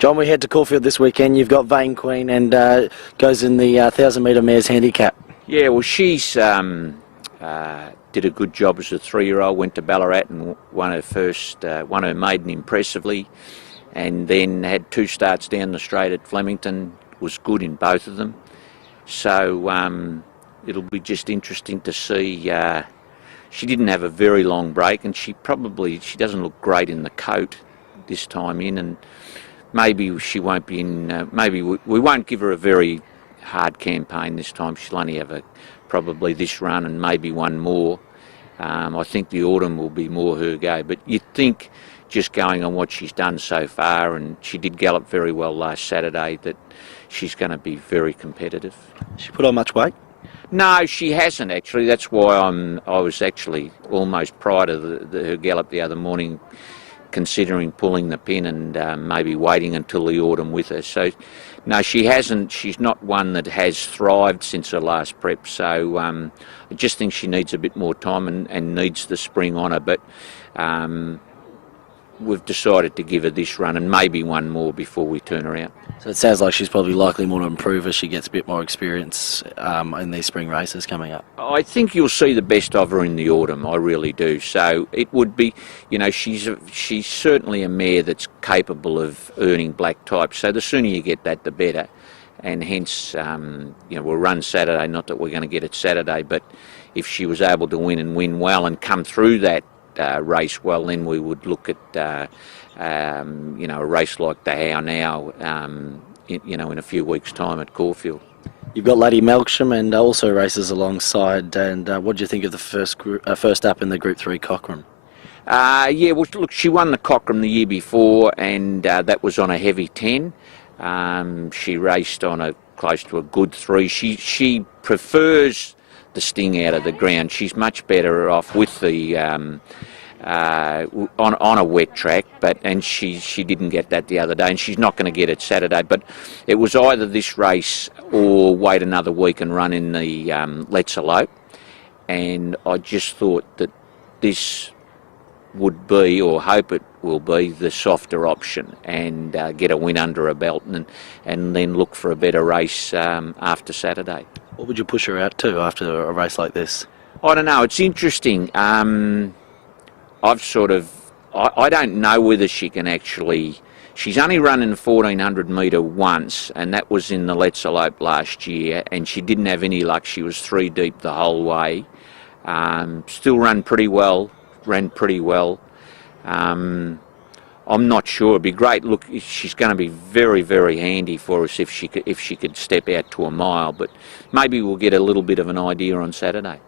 John, we head to Caulfield this weekend. You've got Vane Queen and goes in the 1,000-metre mares handicap. Yeah, well, she's did a good job as a 3-year-old. Went to Ballarat and won her maiden impressively, and then had 2 starts down the straight at Flemington. Was good in both of them. So it'll be just interesting to see. She didn't have a very long break, and she doesn't look great in the coat this time in, and maybe she won't be in. Maybe we won't give her a very hard campaign this time. She'll only have probably this run and maybe one more. I think the autumn will be more her go, but you'd think, just going on what she's done so far, and she did gallop very well last Saturday, that she's going to be very competitive. She put on much weight? No, she hasn't actually. That's why I was actually almost prior to her gallop the other morning considering pulling the pin and maybe waiting until the autumn with her. So, no, she hasn't. She's not one that has thrived since her last prep. So I just think she needs a bit more time and needs the spring on her. But we've decided to give her this run and maybe one more before we turn her out. So it sounds like she's probably likely more to improve as she gets a bit more experience in these spring races coming up. I think you'll see the best of her in the autumn, I really do. So it would be, she's certainly a mare that's capable of earning black type. So the sooner you get that, the better. And hence, we'll run Saturday, not that we're going to get it Saturday, but if she was able to win and win well and come through that race well, then we would look at a race like the How Now in a few weeks' time at Caulfield. You've got Lady Melksham and also races alongside, and what do you think of the first up in the Group 3 Cochrane? Yeah, well, look, she won the Cochrane the year before, and that was on a heavy 10. She raced on close to a good 3. She prefers the sting out of the ground. She's much better off with the on a wet track, and she didn't get that the other day, and she's not going to get it Saturday. But it was either this race or wait another week and run in the Let's Elope, and I just thought that this would be, or hope it will be, the softer option, and get a win under her belt, and then look for a better race after Saturday. What would you push her out to after a race like this? I don't know. It's interesting. I don't know whether she can actually. She's only run in the 1400 metre once, and that was in the Let's Elope last year, and she didn't have any luck. She was 3 deep the whole way. Still ran pretty well. I'm not sure. It'd be great. Look, she's going to be very, very handy for us if she could step out to a mile. But maybe we'll get a little bit of an idea on Saturday.